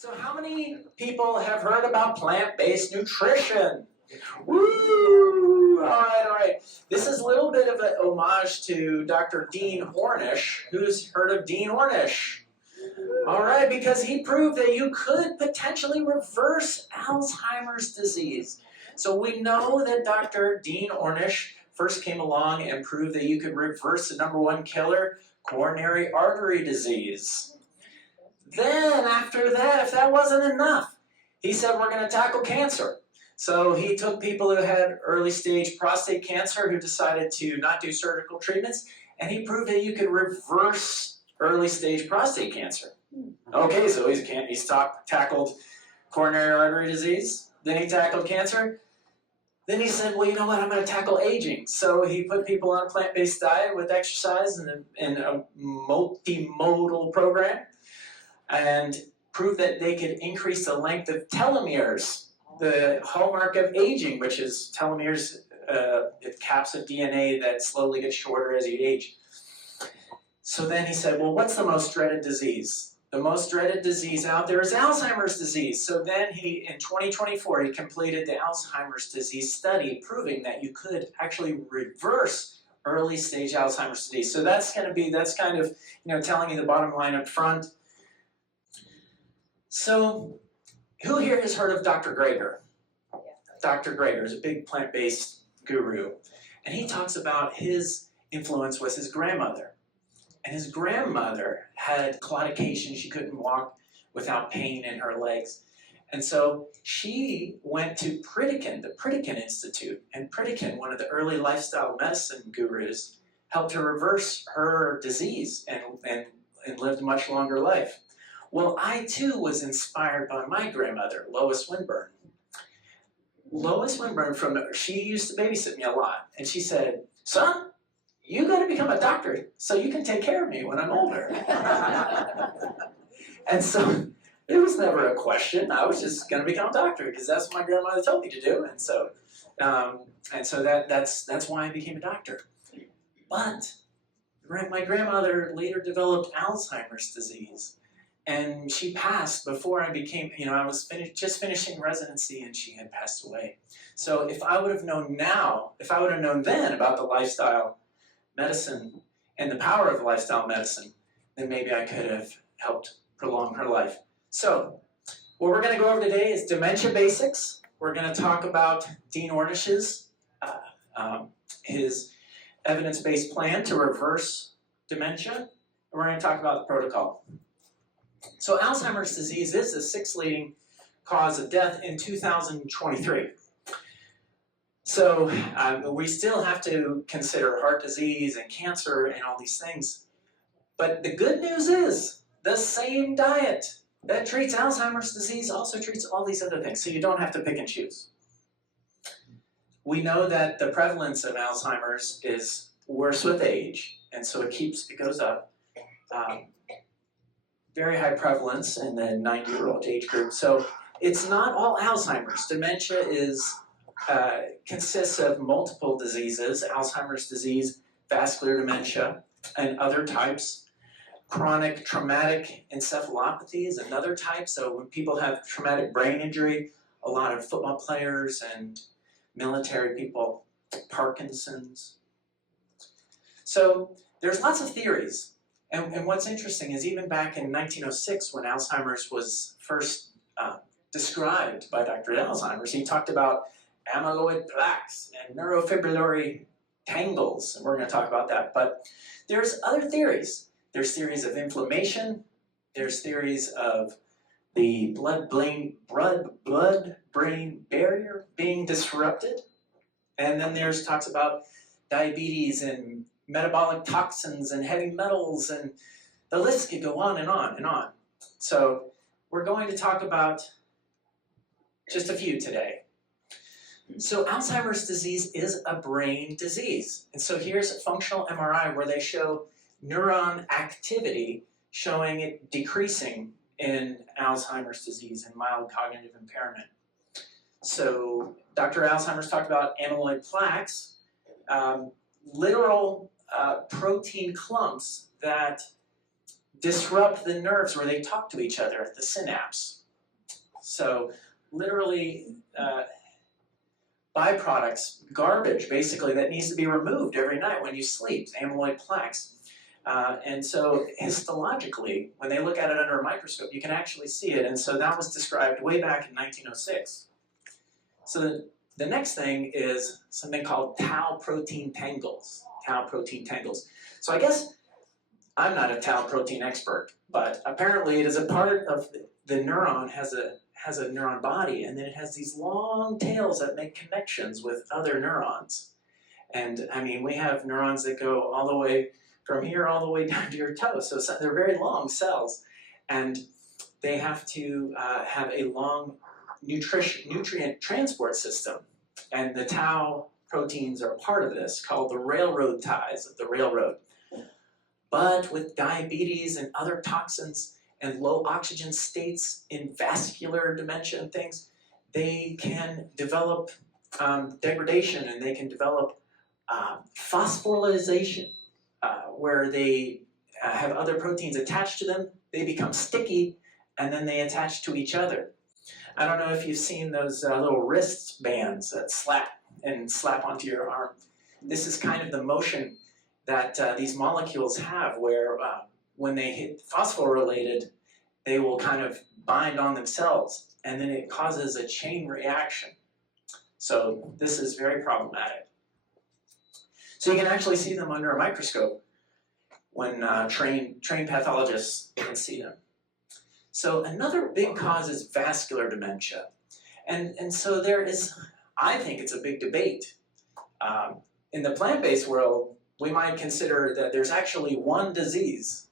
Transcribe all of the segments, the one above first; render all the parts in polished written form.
So how many people have heard about plant-based nutrition? Woo! All right. This is a little bit of an homage to Dr. Dean Ornish. Who's heard of Dean Ornish? All right, because he proved that you could potentially reverse Alzheimer's disease. So we know that Dr. Dean Ornish first came along and proved that you could reverse the #1 killer, coronary artery disease. Then after that, if that wasn't enough, he said we're going to tackle cancer. So he took people who had early stage prostate cancer who decided to not do surgical treatments, and he proved that you could reverse early stage prostate cancer. Okay, so he's tackled coronary artery disease, then he tackled cancer. Then he said, well, you know what, I'm going to tackle aging. So he put people on a plant-based diet with exercise and a multimodal program, and proved that they could increase the length of telomeres, the hallmark of aging, which is telomeres, caps of DNA that slowly get shorter as you age. So then he said, well, what's the most dreaded disease? The most dreaded disease out there is Alzheimer's disease. So then in 2024, he completed the Alzheimer's disease study, proving that you could actually reverse early stage Alzheimer's disease. So that's kind of, telling you the bottom line up front. So who here has heard of Dr. Greger? Dr. Greger is a big plant-based guru. And he talks about his influence was his grandmother. And his grandmother had claudication. She couldn't walk without pain in her legs. And so she went to Pritikin, the Pritikin Institute. And Pritikin, one of the early lifestyle medicine gurus, helped her reverse her disease and lived a much longer life. Well, I too was inspired by my grandmother, Lois Winburn. Lois Winburn, she used to babysit me a lot. And she said, son, you got to become a doctor so you can take care of me when I'm older. And so it was never a question. I was just going to become a doctor because that's what my grandmother told me to do. And so that's why I became a doctor. But my grandmother later developed Alzheimer's disease. And she passed before I became, I was just finishing residency and she had passed away. So if I would have known then about the lifestyle medicine and the power of lifestyle medicine, then maybe I could have helped prolong her life. So what we're going to go over today is dementia basics. We're going to talk about Dean Ornish's, his evidence-based plan to reverse dementia. And we're going to talk about the protocol. So Alzheimer's disease is the 6th leading cause of death in 2023. So we still have to consider heart disease and cancer and all these things. But the good news is the same diet that treats Alzheimer's disease also treats all these other things. So you don't have to pick and choose. We know that the prevalence of Alzheimer's is worse with age, and so it goes up. Very high prevalence in the 90-year-old age group. So it's not all Alzheimer's. Dementia consists of multiple diseases: Alzheimer's disease, vascular dementia, and other types. Chronic traumatic encephalopathy is another type. So when people have traumatic brain injury, a lot of football players and military people, Parkinson's. So there's lots of theories. And what's interesting is even back in 1906, when Alzheimer's was first described by Dr. Alzheimer's, he talked about amyloid plaques and neurofibrillary tangles, and we're going to talk about that. But there's other theories. There's theories of inflammation. There's theories of the blood-brain barrier being disrupted. And then there's talks about diabetes and metabolic toxins and heavy metals, and the list could go on and on and on. So we're going to talk about just a few today. So Alzheimer's disease is a brain disease. And so here's a functional MRI where they show neuron activity showing it decreasing in Alzheimer's disease and mild cognitive impairment. So Dr. Alzheimer's talked about amyloid plaques, literal protein clumps that disrupt the nerves where they talk to each other at the synapse. So literally byproducts, garbage basically that needs to be removed every night when you sleep, amyloid plaques. And so histologically, when they look at it under a microscope, you can actually see it. And so that was described way back in 1906. So the next thing is something called tau protein tangles. Tau protein tangles. So I guess I'm not a tau protein expert, but apparently it is a part of the neuron has a neuron body, and then it has these long tails that make connections with other neurons. And I mean, we have neurons that go all the way from here all the way down to your toe. So they're very long cells, and they have to have a long nutrient transport system. And the tau proteins are part of this, called the railroad ties of the railroad. But with diabetes and other toxins and low oxygen states in vascular dementia and things, they can develop degradation, and they can develop phosphorylation, where they have other proteins attached to them. They become sticky, and then they attach to each other. I don't know if you've seen those little wrist bands that slap onto your arm. This is kind of the motion that these molecules have, where when they hit phosphorylated, they will kind of bind on themselves, and then it causes a chain reaction. So this is very problematic. So you can actually see them under a microscope when trained pathologists can see them. So another big cause is vascular dementia. And so there is, I think it's a big debate. In the plant-based world, we might consider that there's actually one disease.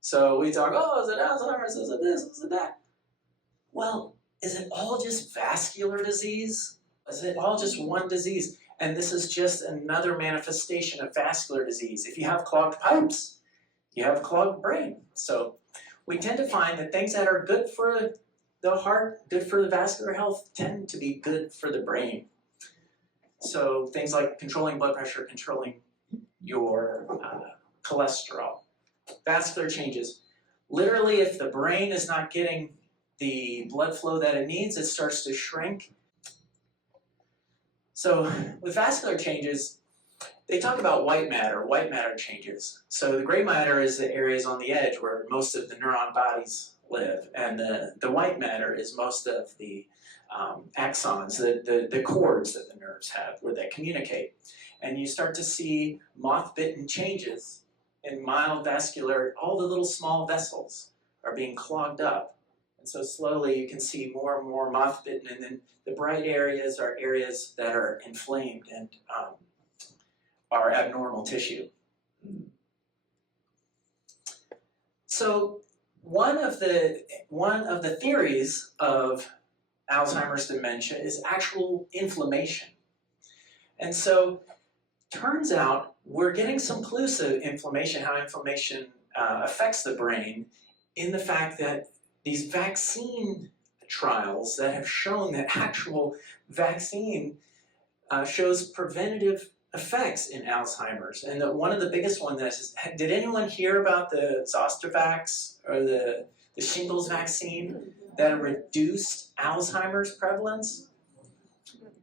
So we talk, oh, is it Alzheimer's, is it this, is it that? Well, is it all just vascular disease? Is it all just one disease? And this is just another manifestation of vascular disease. If you have clogged pipes, you have clogged brain. So we tend to find that things that are good for the heart, good for the vascular health, tend to be good for the brain. So things like controlling blood pressure, controlling your cholesterol. Vascular changes. Literally, if the brain is not getting the blood flow that it needs, it starts to shrink. So with vascular changes, they talk about white matter changes. So the gray matter is the areas on the edge where most of the neuron bodies live, and the white matter is most of the axons, the cords that the nerves have where they communicate. And you start to see moth-bitten changes in mild vascular, all the little small vessels are being clogged up. And so slowly you can see more and more moth-bitten, and then the bright areas are areas that are inflamed and are abnormal tissue. So one of the theories of Alzheimer's dementia is actual inflammation. And so turns out we're getting some clues to inflammation, how inflammation affects the brain, in the fact that these vaccine trials that have shown that actual vaccine shows preventative effects in Alzheimer's. And one of the biggest ones is, did anyone hear about the Zostavax or the shingles vaccine that reduced Alzheimer's prevalence?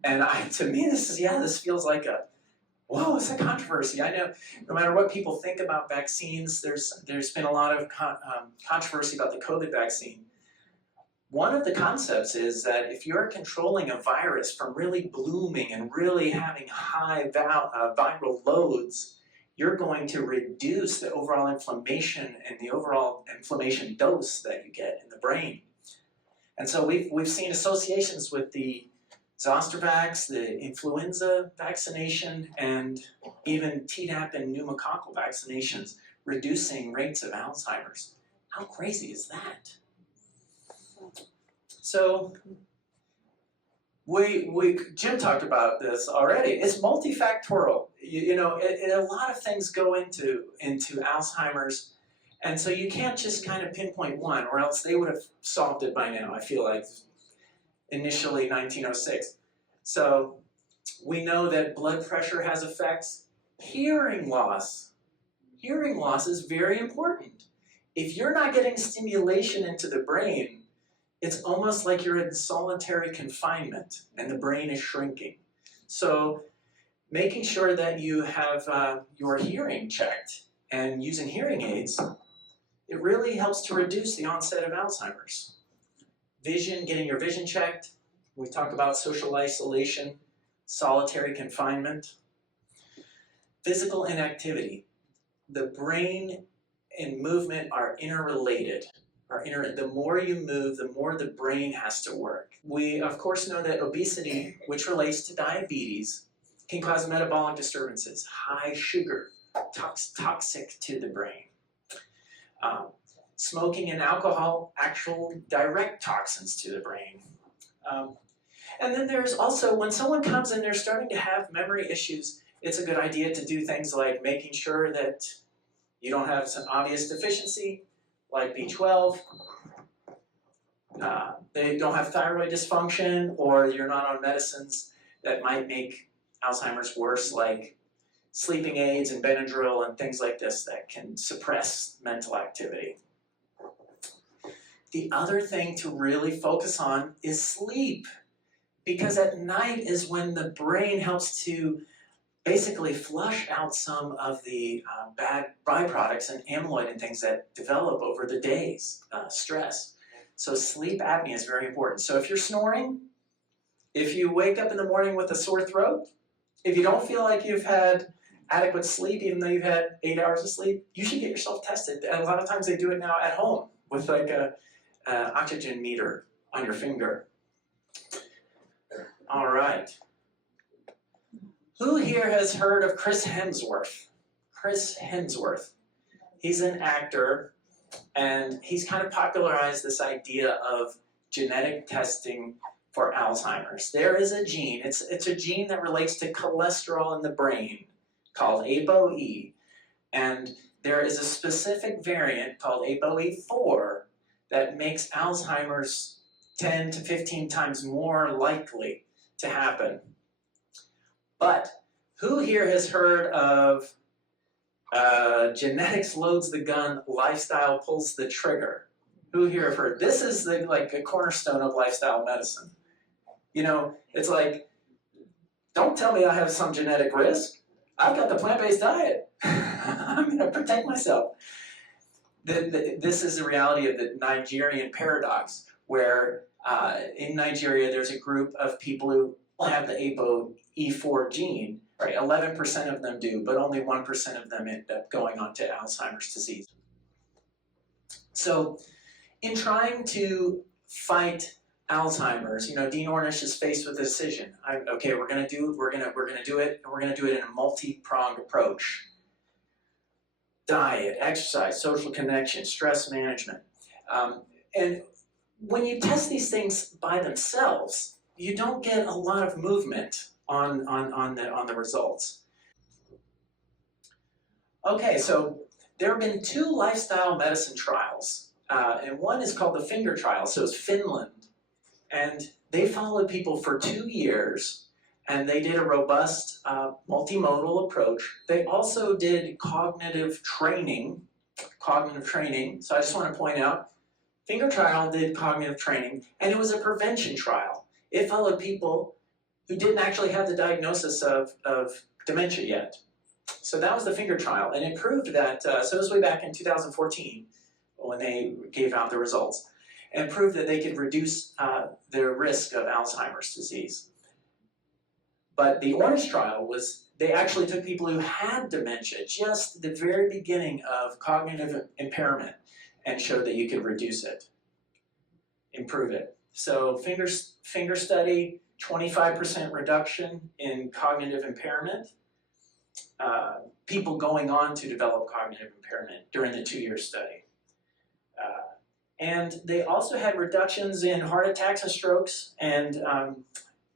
And to me, this feels like whoa, it's a controversy. I know no matter what people think about vaccines, there's been a lot of controversy about the COVID vaccine. One of the concepts is that if you're controlling a virus from really blooming and really having high viral loads, you're going to reduce the overall inflammation and the overall inflammation dose that you get in the brain. And so we've seen associations with the Zostavax, the influenza vaccination, and even Tdap and pneumococcal vaccinations reducing rates of Alzheimer's. How crazy is that? So Jim talked about this already. It's multifactorial. A lot of things go into Alzheimer's, and so you can't just kind of pinpoint one, or else they would have solved it by now, I feel like, initially 1906. So we know that blood pressure has effects. Hearing loss. Hearing loss is very important. If you're not getting stimulation into the brain, it's almost like you're in solitary confinement and the brain is shrinking. So making sure that you have your hearing checked and using hearing aids, it really helps to reduce the onset of Alzheimer's. Vision, getting your vision checked. We talk about social isolation, solitary confinement. Physical inactivity. The brain and movement are interrelated. The more you move, the more the brain has to work. We, of course, know that obesity, which relates to diabetes, can cause metabolic disturbances, high sugar, toxic to the brain. Smoking and alcohol, actual direct toxins to the brain. And then there's also, when someone comes and they're starting to have memory issues, it's a good idea to do things like making sure that you don't have some obvious deficiency, like B12, they don't have thyroid dysfunction, or you're not on medicines that might make Alzheimer's worse, like sleeping aids and Benadryl and things like this that can suppress mental activity. The other thing to really focus on is sleep, because at night is when the brain helps to basically flush out some of the bad byproducts and amyloid and things that develop over the days, stress. So sleep apnea is very important. So if you're snoring, if you wake up in the morning with a sore throat, if you don't feel like you've had adequate sleep, even though you've had 8 hours of sleep, you should get yourself tested. And a lot of times they do it now at home with like a oxygen meter on your finger. All right. Who here has heard of Chris Hemsworth? Chris Hemsworth. He's an actor, and he's kind of popularized this idea of genetic testing for Alzheimer's. There is a gene, it's a gene that relates to cholesterol in the brain called ApoE, and there is a specific variant called ApoE4 that makes Alzheimer's 10 to 15 times more likely to happen. But who here has heard of genetics loads the gun, lifestyle pulls the trigger? Who here have heard? This is like a cornerstone of lifestyle medicine. You know, it's like, don't tell me I have some genetic risk. I've got the plant-based diet. I'm going to protect myself. This is the reality of the Nigerian paradox, where in Nigeria there's a group of people who have the ApoE4 gene, right? 11% of them do, but only 1% of them end up going on to Alzheimer's disease. So in trying to fight Alzheimer's, you know, Dean Ornish is faced with a decision. Okay, we're gonna do it, and we're gonna do it in a multi-pronged approach. Diet, exercise, social connection, stress management. And when you test these things by themselves, you don't get a lot of movement on the results. Okay, so there have been 2 lifestyle medicine trials, and one is called the Finger Trial, so it's Finland, and they followed people for 2 years, and they did a robust multimodal approach. They also did cognitive training, so I just want to point out, Finger Trial did cognitive training, and it was a prevention trial. It followed people who didn't actually have the diagnosis of dementia yet. So that was the Finger Trial, and it proved that, so this was way back in 2014 when they gave out the results, and proved that they could reduce their risk of Alzheimer's disease. But the Ornish Trial was, they actually took people who had dementia, just the very beginning of cognitive impairment, and showed that you could reduce it, improve it. So finger study, 25% reduction in cognitive impairment. People going on to develop cognitive impairment during the 2-year study. And they also had reductions in heart attacks and strokes and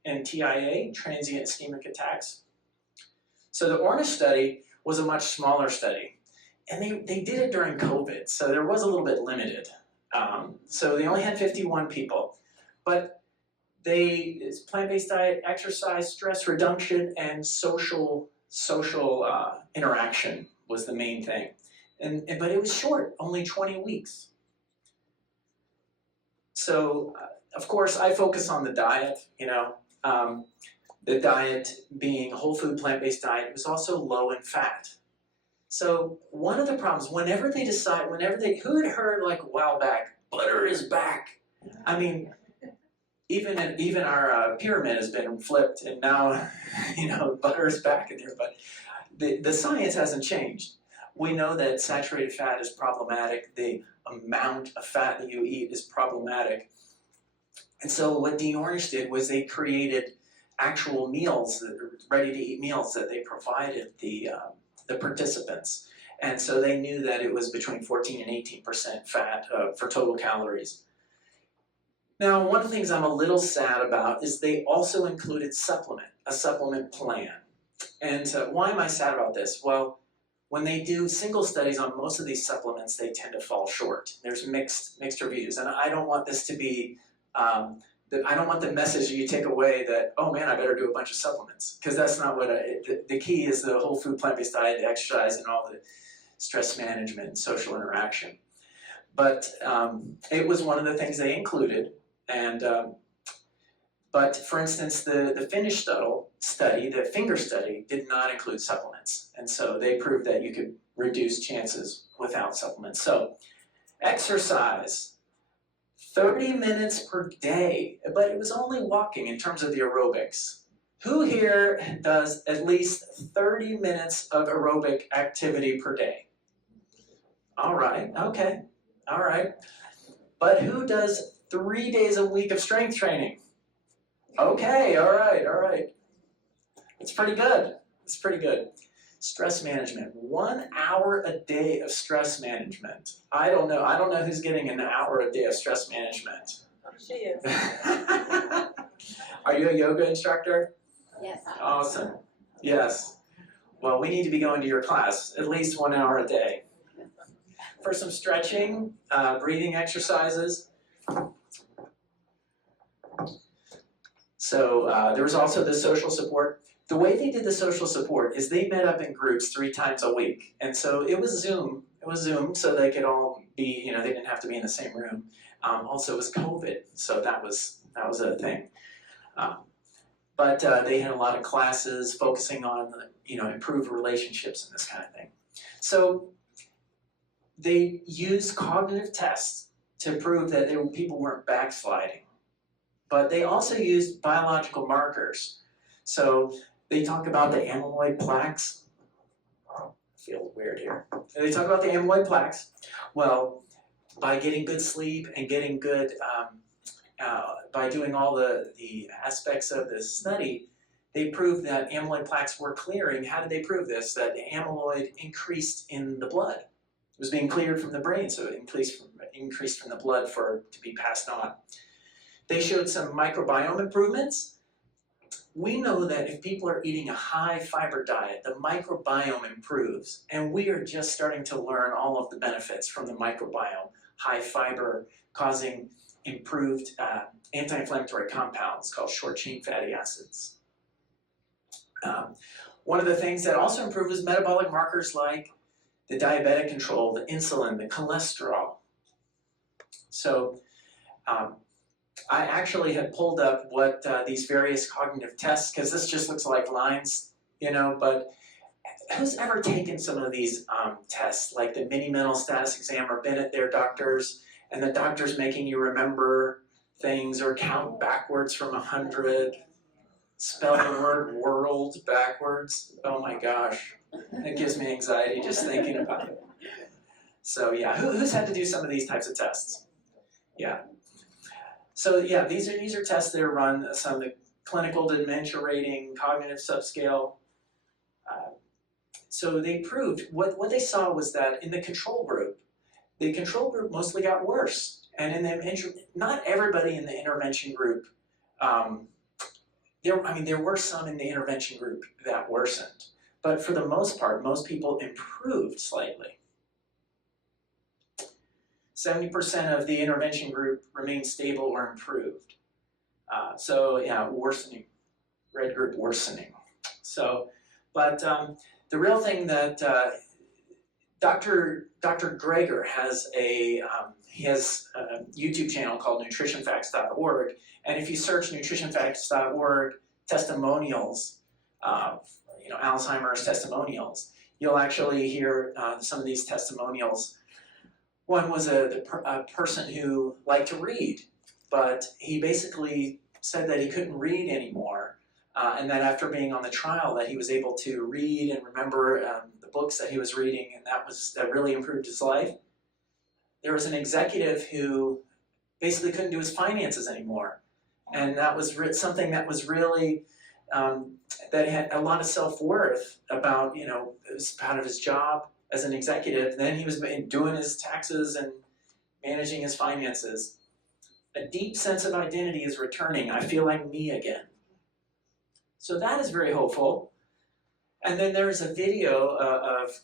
TIA, transient ischemic attacks. So the Ornish study was a much smaller study. And they did it during COVID, so there was a little bit limited. So they only had 51 people. But it's plant-based diet, exercise, stress reduction, and social interaction was the main thing. But it was short, only 20 weeks. So, of course, I focus on the diet, the diet being a whole food plant-based diet was also low in fat. So one of the problems, who had heard like a while back, butter is back. I mean, even our pyramid has been flipped and now, butter is back in there, but the science hasn't changed. We know that saturated fat is problematic. The amount of fat that you eat is problematic. And so what Dean Ornish did was they created actual meals, ready-to-eat meals that they provided the participants. And so they knew that it was between 14 and 18% fat for total calories. Now, one of the things I'm a little sad about is they also included a supplement plan. And why am I sad about this? Well, when they do single studies on most of these supplements, they tend to fall short. There's mixed reviews, and I don't want this to be, I don't want the message you take away that, oh man, I better do a bunch of supplements, because that's not what the key is the whole food plant-based diet, the exercise, and all the stress management and social interaction. But it was one of the things they included, and but for instance, the Finnish study, the finger study, did not include supplements. And so they proved that you could reduce chances without supplements. So exercise, 30 minutes per day, but it was only walking in terms of the aerobics. Who here does at least 30 minutes of aerobic activity per day? All right, okay, all right. But who does 3 days a week of strength training? Okay, all right. It's pretty good. It's pretty good. Stress management. 1 hour a day of stress management. I don't know who's getting an hour a day of stress management. She is. Are you a yoga instructor? Yes. Awesome. Yes. Well, we need to be going to your class at least 1 hour a day. For some stretching, breathing exercises. So there was also the social support. The way they did the social support is they met up in groups 3 times a week. And so it was Zoom. So they could all be, they didn't have to be in the same room. Also, it was COVID, so that was a thing. But they had a lot of classes focusing on, improved relationships and this kind of thing. So they used cognitive tests to prove that people weren't backsliding. But they also used biological markers. So they talk about the amyloid plaques. I feel weird here. They talk about the amyloid plaques. Well, by getting good sleep and getting good, by doing all the aspects of this study, they proved that amyloid plaques were clearing. How did they prove this? That the amyloid increased in the blood. It was being cleared from the brain, so it increased from the blood to be passed on. They showed some microbiome improvements. We know that if people are eating a high fiber diet, the microbiome improves. And we are just starting to learn all of the benefits from the microbiome. High fiber causing improved anti-inflammatory compounds called short-chain fatty acids. One of the things that also improved was metabolic markers like the diabetic control, the insulin, the cholesterol. So I actually had pulled up what these various cognitive tests, because this just looks like lines, but who's ever taken some of these tests, like the mini mental status exam, or been at their doctors, and the doctor's making you remember things or count backwards from 100, spell the word world backwards? Oh my gosh, it gives me anxiety just thinking about it. So yeah, who's had to do some of these types of tests? Yeah. So yeah, these are tests that are run, some of the clinical dementia rating, cognitive subscale. So they proved, what they saw was that in the control group mostly got worse. And in not everybody in the intervention group, there were some in the intervention group that worsened. But for the most part, most people improved slightly. 70% of the intervention group remained stable or improved. So yeah, worsening, red group worsening. So, but the real thing that Dr. Greger has he has a YouTube channel called nutritionfacts.org, and if you search nutritionfacts.org testimonials, Alzheimer's testimonials, you'll actually hear some of these testimonials. One was a person who liked to read, but he basically said that he couldn't read anymore, and that after being on the trial that he was able to read and remember the books that he was reading, and that really improved his life. There was an executive who basically couldn't do his finances anymore, and that was something that was really that he had a lot of self-worth about. It was part of his job as an executive. Then he was doing his taxes and managing his finances. A deep sense of identity is returning. I feel like me again. So that is very hopeful. And then there's a video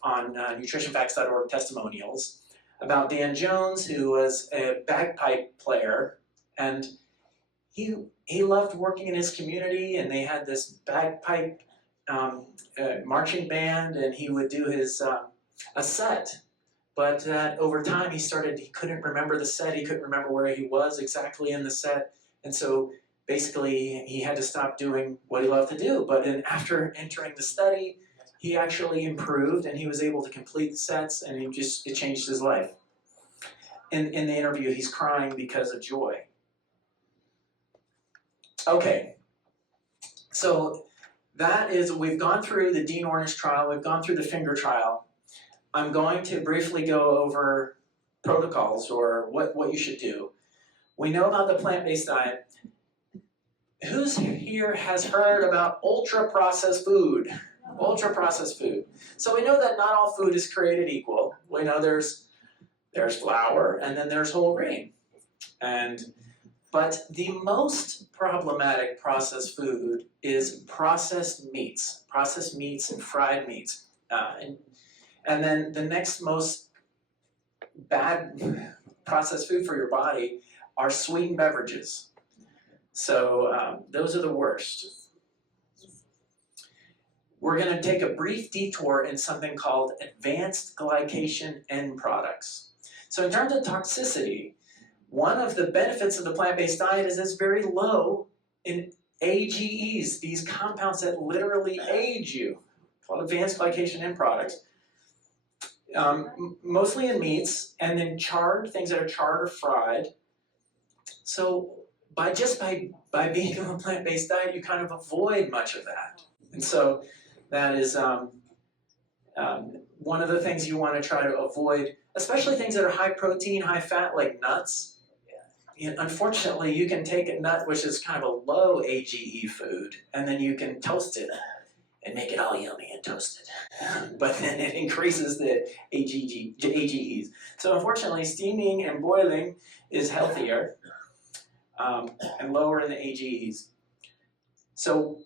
on nutritionfacts.org testimonials about Dan Jones, who was a bagpipe player, and he loved working in his community, and they had this bagpipe marching band, and he would do his a set. But over time he couldn't remember the set, he couldn't remember where he was exactly in the set, and so basically he had to stop doing what he loved to do. But after entering the study, he actually improved, and he was able to complete the sets, and it changed his life. In the interview, he's crying because of joy. Okay, so we've gone through the Dean Ornish trial, we've gone through the finger trial. I'm going to briefly go over protocols, or what you should do. We know about the plant-based diet. Who's here has heard about ultra-processed food? Ultra-processed food. So we know that not all food is created equal. We know there's flour, and then there's whole grain. But the most problematic processed food is processed meats and fried meats. And then the next most bad processed food for your body are sweetened beverages. So those are the worst. We're going to take a brief detour in something called advanced glycation end products. So in terms of toxicity, one of the benefits of the plant-based diet is it's very low in AGEs, these compounds that literally age you, called advanced glycation end products. Mostly in meats, and then things that are charred or fried. So by being on a plant-based diet, you kind of avoid much of that. And so that is one of the things you want to try to avoid, especially things that are high protein, high fat, like nuts. Unfortunately, you can take a nut, which is kind of a low AGE food, and then you can toast it and make it all yummy and toasted. But then it increases the AGEs. So unfortunately, steaming and boiling is healthier and lower in the AGEs. So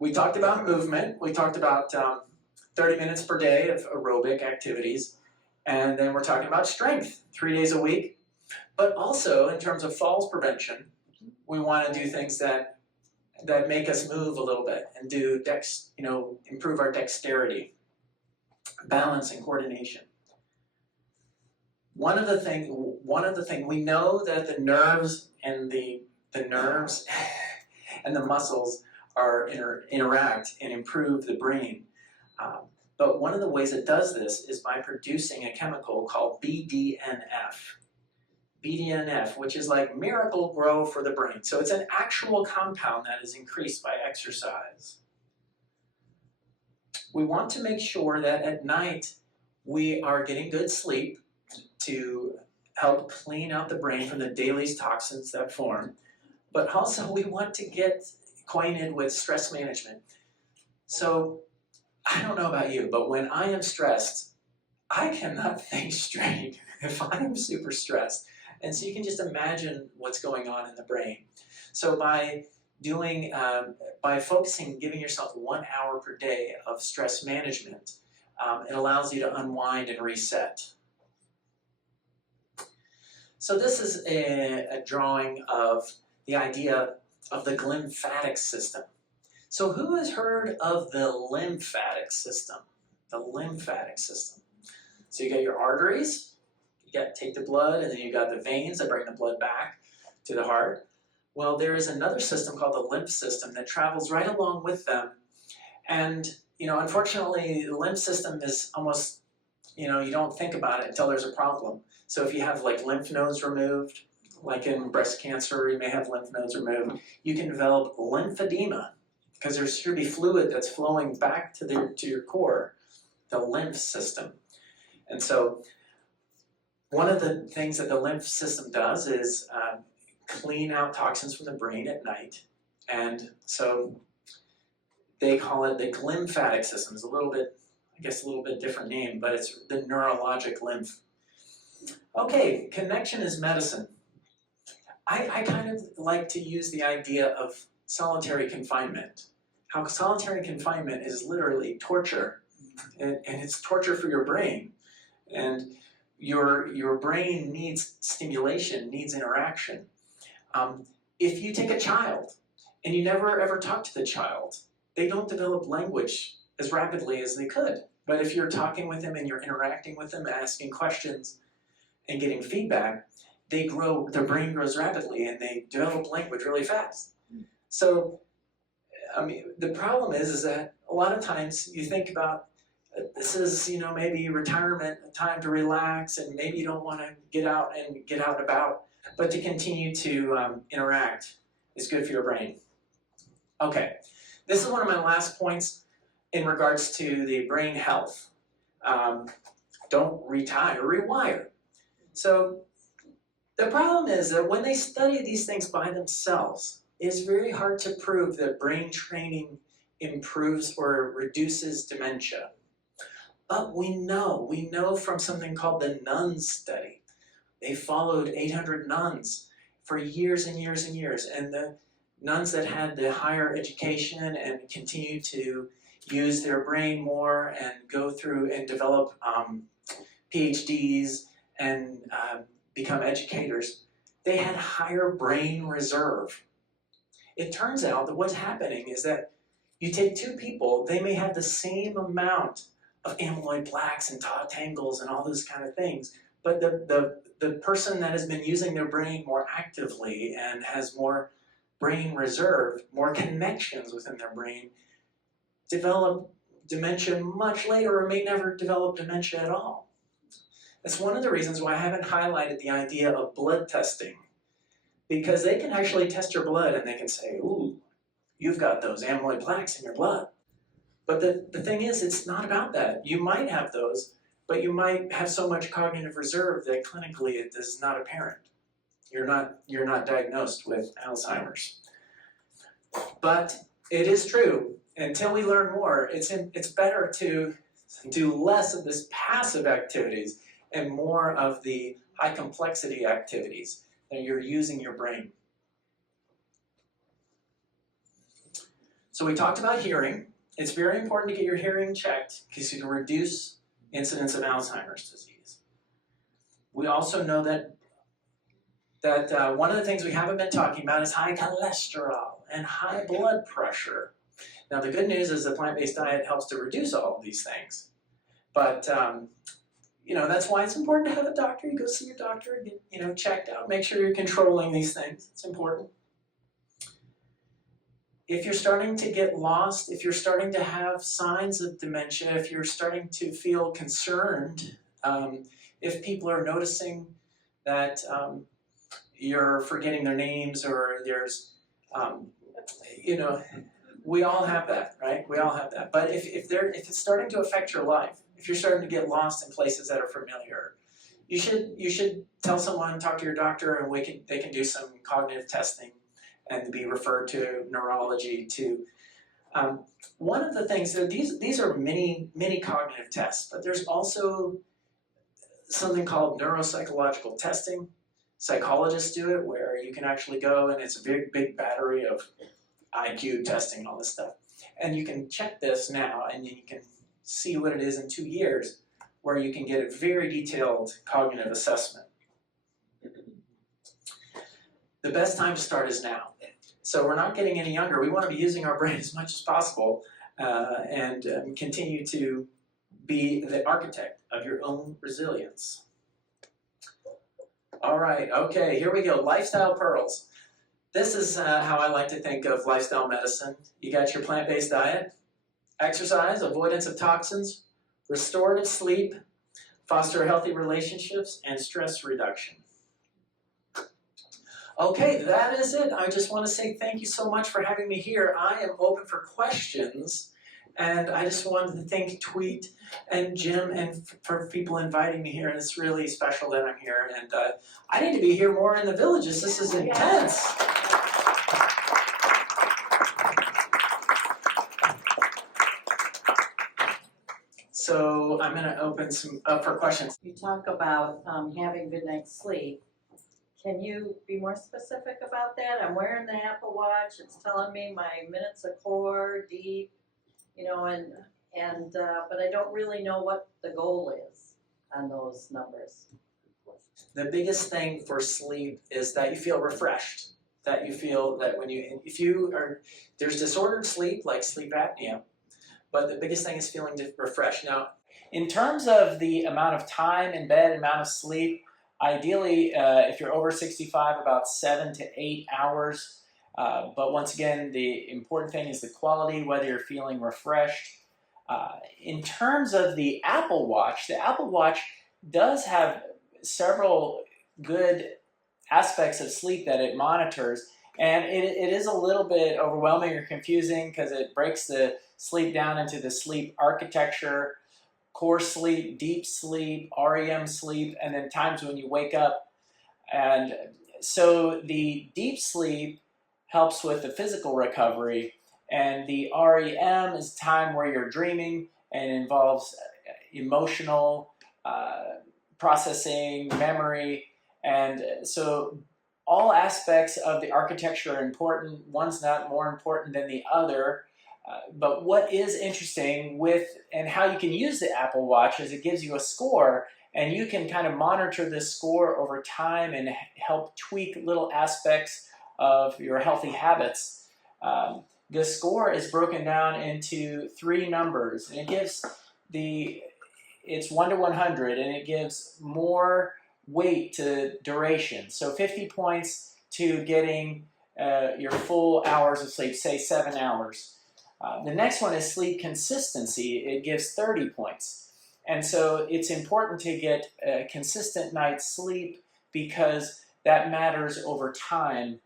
we talked about movement. We talked about 30 minutes per day of aerobic activities. And then we're talking about strength, 3 days a week. But also, in terms of falls prevention, we want to do things that make us move a little bit and improve our dexterity, balance, and coordination. One of the things we know that the nerves and the muscles interact and improve the brain. But one of the ways it does this is by producing a chemical called BDNF. BDNF, which is like miracle grow for the brain. So it's an actual compound that is increased by exercise. We want to make sure that at night we are getting good sleep to help clean out the brain from the daily toxins that form. But also we want to get acquainted with stress management. So I don't know about you, but when I am stressed, I cannot think straight if I am super stressed. And so you can just imagine what's going on in the brain. So by focusing, giving yourself 1 hour per day of stress management, it allows you to unwind and reset. So this is a drawing of the idea of the lymphatic system. So who has heard of the lymphatic system? The lymphatic system. So you got your arteries, take the blood, and then you've got the veins that bring the blood back to the heart. Well, there is another system called the lymph system that travels right along with them. And, unfortunately, the lymph system is almost, you don't think about it until there's a problem. So if you have like lymph nodes removed, like in breast cancer, you may have lymph nodes removed, you can develop lymphedema because there should be fluid that's flowing back to your core, the lymph system. And so one of the things that the lymph system does is clean out toxins from the brain at night. And so they call it the glymphatic system. It's a little bit different name, but it's the neurologic lymph. Okay, connection is medicine. I kind of like to use the idea of solitary confinement. How solitary confinement is literally torture, and it's torture for your brain. And your brain needs stimulation, needs interaction. If you take a child and you never ever talk to the child, they don't develop language as rapidly as they could. But if you're talking with them and you're interacting with them, asking questions and getting feedback, their brain grows rapidly and they develop language really fast. So, the problem is that a lot of times you think about this is, maybe retirement, a time to relax, and maybe you don't want to get out and about, but to continue to interact is good for your brain. Okay, this is one of my last points in regards to the brain health. Don't retire, rewire. So the problem is that when they study these things by themselves, it's very hard to prove that brain training improves or reduces dementia. But we know from something called the nuns study. They followed 800 nuns for years and years and years, and the nuns that had the higher education and continued to use their brain more and go through and develop PhDs and become educators, they had higher brain reserve. It turns out that what's happening is that you take two people, they may have the same amount of amyloid plaques and tangles and all those kind of things, but the person that has been using their brain more actively and has more brain reserve, more connections within their brain, develop dementia much later or may never develop dementia at all. That's one of the reasons why I haven't highlighted the idea of blood testing, because they can actually test your blood and they can say, ooh, you've got those amyloid plaques in your blood. But the thing is, it's not about that. You might have those, but you might have so much cognitive reserve that clinically it is not apparent. You're not diagnosed with Alzheimer's. But it is true. Until we learn more, it's better to do less of this passive activities and more of the high complexity activities that you're using your brain. So we talked about hearing. It's very important to get your hearing checked because you can reduce incidence of Alzheimer's disease. We also know that one of the things we haven't been talking about is high cholesterol and high blood pressure. Now the good news is the plant-based diet helps to reduce all of these things. But that's why it's important to have a doctor. You go see your doctor, get checked out, make sure you're controlling these things. It's important. If you're starting to get lost, if you're starting to have signs of dementia, if you're starting to feel concerned, if people are noticing that you're forgetting their names or there's, we all have that, right? We all have that. But if it's starting to affect your life, if you're starting to get lost in places that are familiar, you should tell someone, talk to your doctor, and they can do some cognitive testing and be referred to neurology too. One of the things, so these are many cognitive tests, but there's also something called neuropsychological testing. Psychologists do it, where you can actually go and it's a big battery of IQ testing, all this stuff. And you can check this now and you can see what it is in 2 years, where you can get a very detailed cognitive assessment. The best time to start is now. So we're not getting any younger. We want to be using our brain as much as possible and continue to be the architect of your own resilience. All right, okay, here we go. Lifestyle pearls. This is how I like to think of lifestyle medicine. You got your plant-based diet, exercise, avoidance of toxins, restorative sleep, foster healthy relationships, and stress reduction. Okay, that is it. I just want to say thank you so much for having me here. I am open for questions, and I just wanted to thank Tweet and Jim and for people inviting me here. And it's really special that I'm here, and I need to be here more in the villages. This is intense. So I'm going to open some up for questions. You talk about having good night's sleep. Can you be more specific about that? I'm wearing the Apple Watch. It's telling me my minutes of core, deep, you know, but I don't really know what the goal is on those numbers. The biggest thing for sleep is that you feel refreshed. That you feel that there's disordered sleep like sleep apnea, but the biggest thing is feeling refreshed. Now, in terms of the amount of time in bed, amount of sleep, ideally, if you're over 65, about 7 to 8 hours. But once again, the important thing is the quality, whether you're feeling refreshed. In terms of the Apple Watch does have several good aspects of sleep that it monitors. And it is a little bit overwhelming or confusing because it breaks the sleep down into the sleep architecture, core sleep, deep sleep, REM sleep, and then times when you wake up. And so the deep sleep helps with the physical recovery, and the REM is time where you're dreaming and involves emotional processing, memory, and so all aspects of the architecture are important. One's not more important than the other. But what is interesting and how you can use the Apple Watch is it gives you a score, and you can kind of monitor this score over time and help tweak little aspects of your healthy habits. The score is broken down into 3 numbers, and it's 1 to 100, and it gives more weight to duration. So 50 points to getting your full hours of sleep, say 7 hours. The next one is sleep consistency. It gives 30 points. And so it's important to get a consistent night's sleep because that matters over time.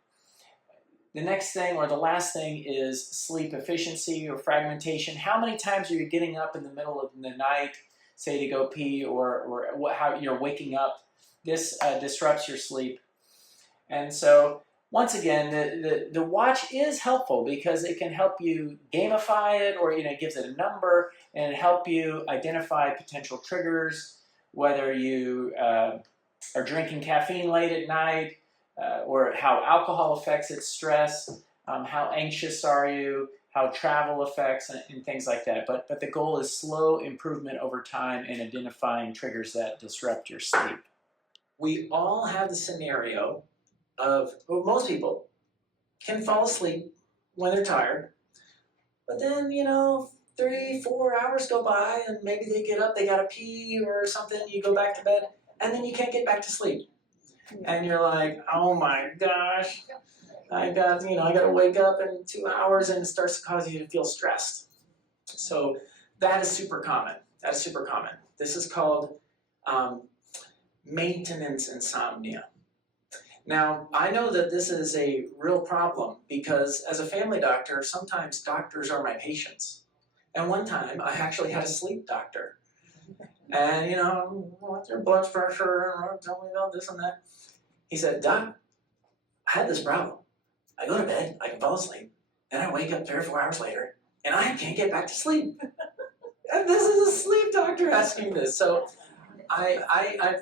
The next thing, or the last thing, is sleep efficiency or fragmentation. How many times are you getting up in the middle of the night, say to go pee, or how you're waking up? This disrupts your sleep. And so once again, the watch is helpful because it can help you gamify it, or it gives it a number and help you identify potential triggers, whether you are drinking caffeine late at night, or how alcohol affects its stress, how anxious are you, how travel affects, and things like that. But the goal is slow improvement over time in identifying triggers that disrupt your sleep. We all have the scenario most people can fall asleep when they're tired, but then 3-4 hours go by and maybe they get up, they gotta pee or something, you go back to bed, and then you can't get back to sleep. And you're like, oh my gosh, I gotta wake up in 2 hours, and it starts to cause you to feel stressed. So that is super common. This is called maintenance insomnia. Now, I know that this is a real problem because as a family doctor, sometimes doctors are my patients. And one time, I actually had a sleep doctor. And, what's your blood pressure? Tell me about this and that. He said, Doc, I had this problem. I go to bed, I can fall asleep, then I wake up 3 or 4 hours later, and I can't get back to sleep. And this is a sleep doctor asking this. So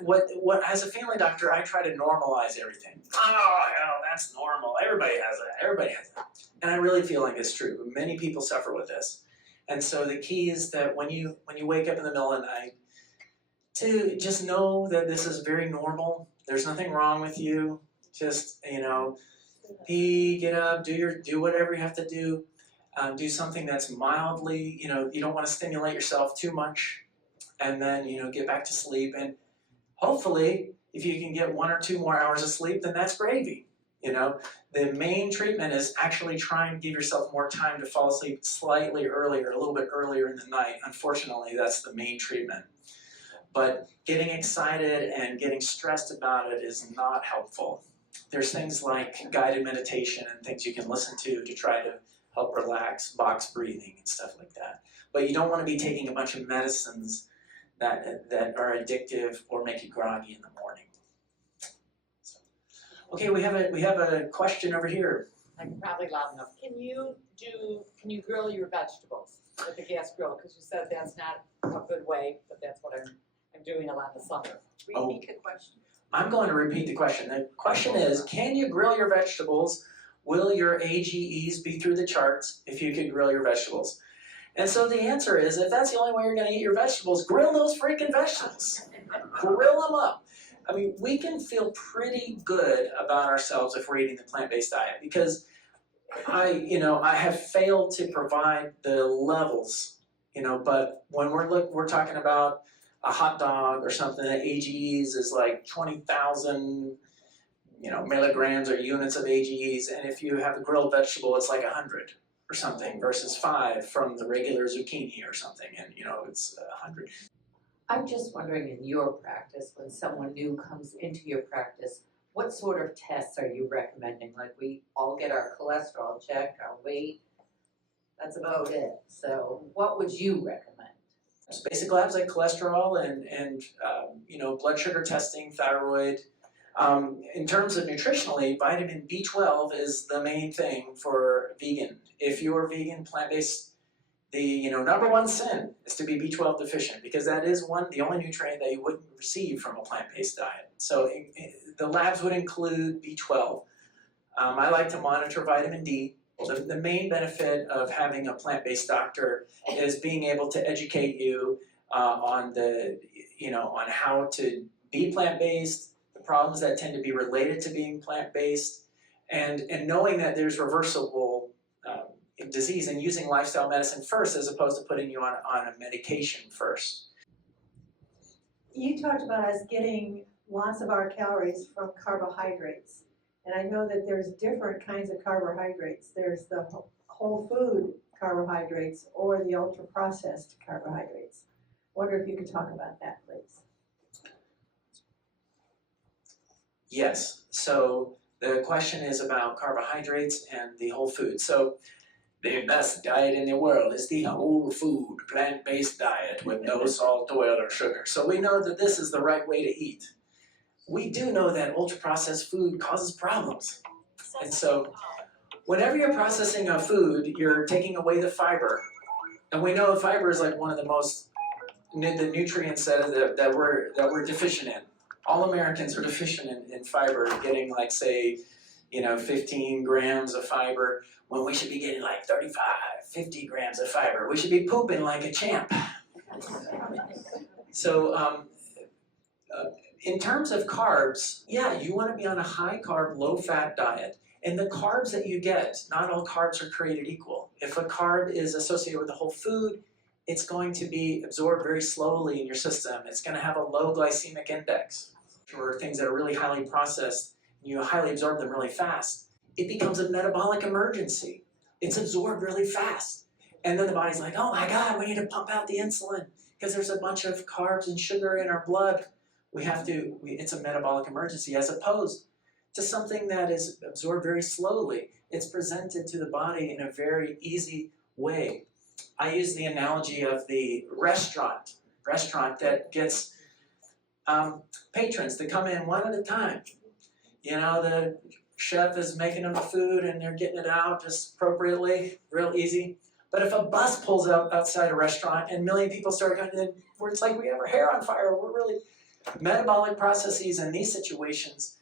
what as a family doctor, I try to normalize everything. Oh, that's normal. Everybody has that. And I really feel like it's true. Many people suffer with this. And so the key is that when you wake up in the middle of the night, to just know that this is very normal. There's nothing wrong with you. Just, pee, get up, do whatever you have to do. Do something that's mildly, you don't want to stimulate yourself too much. And then, get back to sleep. And hopefully, If you can get 1 or 2 more hours of sleep, then that's gravy. You know, the main treatment is actually trying to give yourself more time to fall asleep slightly earlier, a little bit earlier in the night. Unfortunately, that's the main treatment. But getting excited and getting stressed about it is not helpful. There's things like guided meditation and things you can listen to try to help relax, box breathing and stuff like that. But you don't want to be taking a bunch of medicines that are addictive or make you groggy in the morning. So, okay, we have a question over here. I'm probably loud enough. Can you grill your vegetables with the gas grill? Because you said that's not a good way, but that's what I'm doing a lot in the summer. Repeat the question. I'm going to repeat the question. The question is, can you grill your vegetables? Will your AGEs be through the charts if you could grill your vegetables? And so the answer is, if that's the only way you're going to eat your vegetables, grill those freaking vegetables. Grill them up. I mean, we can feel pretty good about ourselves if we're eating the plant-based diet, because I have failed to provide the levels, but when we're talking about a hot dog or something, that AGEs is like 20,000, milligrams or units of AGEs, and if you have a grilled vegetable, it's like 100 or something versus 5 from the regular zucchini or something, and it's 100. I'm just wondering, in your practice, when someone new comes into your practice, what sort of tests are you recommending? Like, we all get our cholesterol checked, our weight, that's about it. So what would you recommend? So basic labs like cholesterol and blood sugar testing, thyroid. In terms of nutritionally, vitamin B12 is the main thing for vegan. If you're vegan, plant-based, the number one sin is to be B12 deficient, because that is the only nutrient that you wouldn't receive from a plant-based diet. So the labs would include B12. I like to monitor vitamin D. The main benefit of having a plant-based doctor is being able to educate you on on how to be plant-based, the problems that tend to be related to being plant-based, and knowing that there's reversible disease, and using lifestyle medicine first as opposed to putting you on a medication first. You talked about us getting lots of our calories from carbohydrates. And I know that there's different kinds of carbohydrates. There's the whole food carbohydrates or the ultra-processed carbohydrates. I wonder if you could talk about that, please. Yes, so the question is about carbohydrates and the whole food. So the best diet in the world is the whole food, plant-based diet with no salt, oil, or sugar. So we know that this is the right way to eat. We do know that ultra-processed food causes problems. And so whenever you're processing a food, you're taking away the fiber. And we know fiber is like one of the the nutrients that we're deficient in. All Americans are deficient in fiber, getting like, say, 15 grams of fiber, when we should be getting like 35, 50 grams of fiber. We should be pooping like a champ. So in terms of carbs, yeah, you want to be on a high-carb, low-fat diet. And the carbs that you get, not all carbs are created equal. If a carb is associated with a whole food, it's going to be absorbed very slowly in your system. It's going to have a low glycemic index. For things that are really highly processed, you highly absorb them really fast, it becomes a metabolic emergency. It's absorbed really fast. And then the body's like, oh my God, we need to pump out the insulin because there's a bunch of carbs and sugar in our blood. It's a metabolic emergency, as opposed to something that is absorbed very slowly. It's presented to the body in a very easy way. I use the analogy of the restaurant that gets patrons to come in one at a time. The chef is making them the food and they're getting it out just appropriately, real easy. But if a bus pulls up outside a restaurant and a million people start coming in, where it's like we have our hair on fire, we're really... Metabolic processes in these situations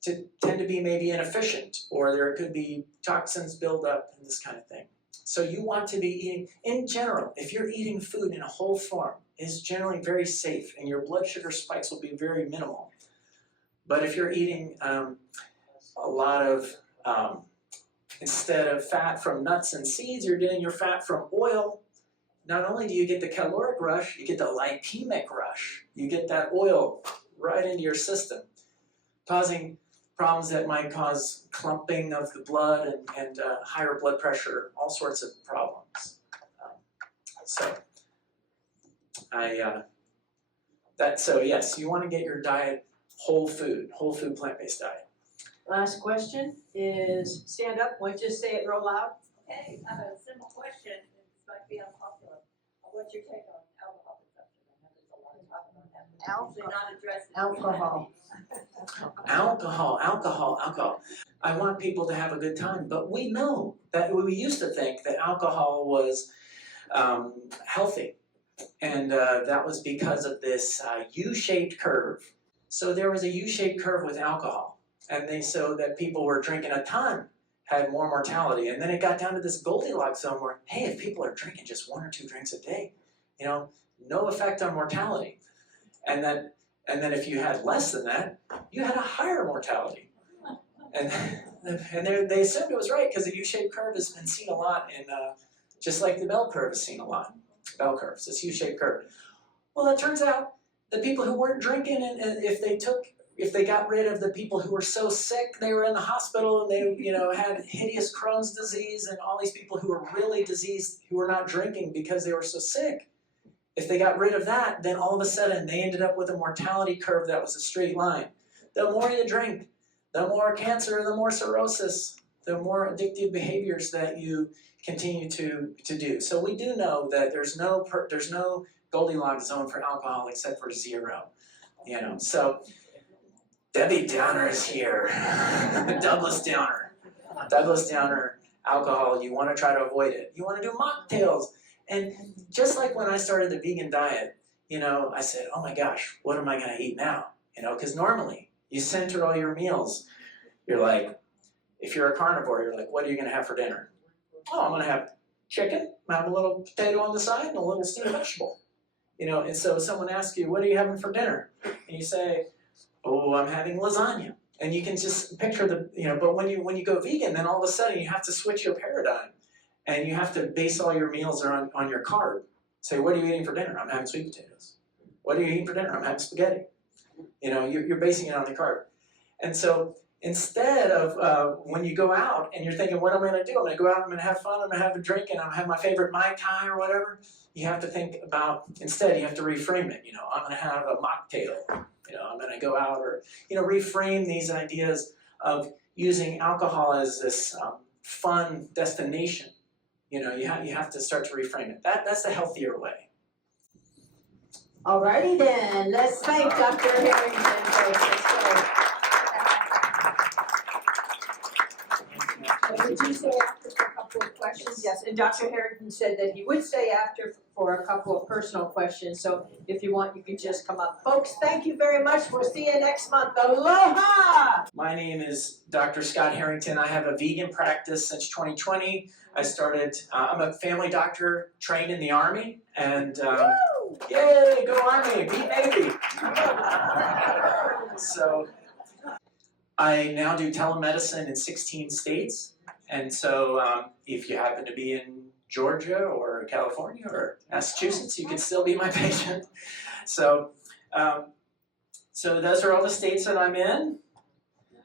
tend to be maybe inefficient, or there could be toxins build up and this kind of thing. So you want to be eating, in general, if you're eating food in a whole form, it's generally very safe and your blood sugar spikes will be very minimal. But if you're eating a lot of, instead of fat from nuts and seeds, you're getting your fat from oil. Not only do you get the caloric rush, you get the lipemic rush. You get that oil right into your system, causing problems that might cause clumping of the blood and higher blood pressure, all sorts of problems. So yes, you want to get your diet whole food plant-based diet. Last question is, stand up, why don't you just say it real loud? Okay, a simple question, this might be unpopular. What's your take on alcohol consumption? I know there's a lot of talk about that, but it's usually not addressed. Alcohol. I want people to have a good time, but we know that we used to think that alcohol was healthy. And that was because of this U-shaped curve. So there was a U-shaped curve with alcohol. And they so that people were drinking a ton had more mortality. And then it got down to this Goldilocks zone where, hey, if people are drinking just 1 or 2 drinks a day, you know, no effect on mortality. And then if you had less than that, you had a higher mortality. And they assumed it was right because the U-shaped curve has been seen a lot in, just like the bell curve is seen a lot. Bell curves, this U-shaped curve. Well, it turns out the people who weren't drinking, and if they got rid of the people who were so sick, they were in the hospital and they, you know, had hideous Crohn's disease and all these people who were really diseased who were not drinking because they were so sick. If they got rid of that, then all of a sudden they ended up with a mortality curve that was a straight line. The more you drink, the more cancer, the more cirrhosis, the more addictive behaviors that you continue to do. So we do know that there's no Goldilocks zone for alcohol except for 0. You know, so Debbie Downer is here. Douglas Downer, alcohol, you want to try to avoid it. You want to do mocktails. And just like when I started the vegan diet, you know, I said, oh my gosh, what am I going to eat now? You know, because normally you center all your meals. You're like, if you're a carnivore, you're like, what are you going to have for dinner? Oh, I'm going to have chicken, have a little potato on the side, and a little steamed vegetable. You know, and so someone asks you, what are you having for dinner? And you say, oh, I'm having lasagna. And you can just picture the, you know, but when you go vegan, then all of a sudden you have to switch your paradigm. And you have to base all your meals on your carb. Say, what are you eating for dinner? I'm having sweet potatoes. What are you eating for dinner? I'm having spaghetti. You know, you're basing it on the carb. And so instead of when you go out and you're thinking, what am I going to do? I'm going to go out, I'm going to have fun, I'm going to have a drink, and I'm going to have my favorite Mai Tai or whatever. You have to think about, instead you have to reframe it. You know, I'm going to have a mocktail. You know, I'm going to go out, or, you know, reframe these ideas of using alcohol as this fun destination. You know, you have to start to reframe it. That's the healthier way. Alrighty then, let's thank Dr. Harrington, folks. Would you stay after for a couple of questions? Yes, and Dr. Harrington said that he would stay after for a couple of personal questions, so if you want, you can just come up. Folks, thank you very much. We'll see you next month. Aloha! My name is Dr. Scott Harrington. I have a vegan practice since 2020. I started, I'm a family doctor trained in the Army, and yay, go Army, beat Navy. So I now do telemedicine in 16 states. And so if you happen to be in Georgia or California or Massachusetts, you can still be my patient. So, so those are all the states that I'm in.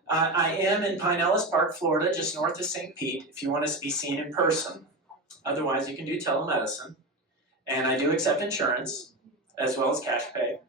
I am in Pinellas Park, Florida, just north of St. Pete, if you want to be seen in person. Otherwise, you can do telemedicine. And I do accept insurance, as well as cash pay.